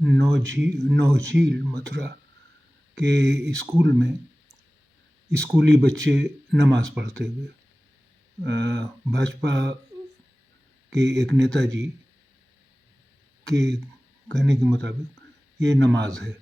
नौझील मथुरा के स्कूल में स्कूली बच्चे नमाज पढ़ते हुए। भाजपा के एक नेताजी के कहने के मुताबिक ये नमाज है।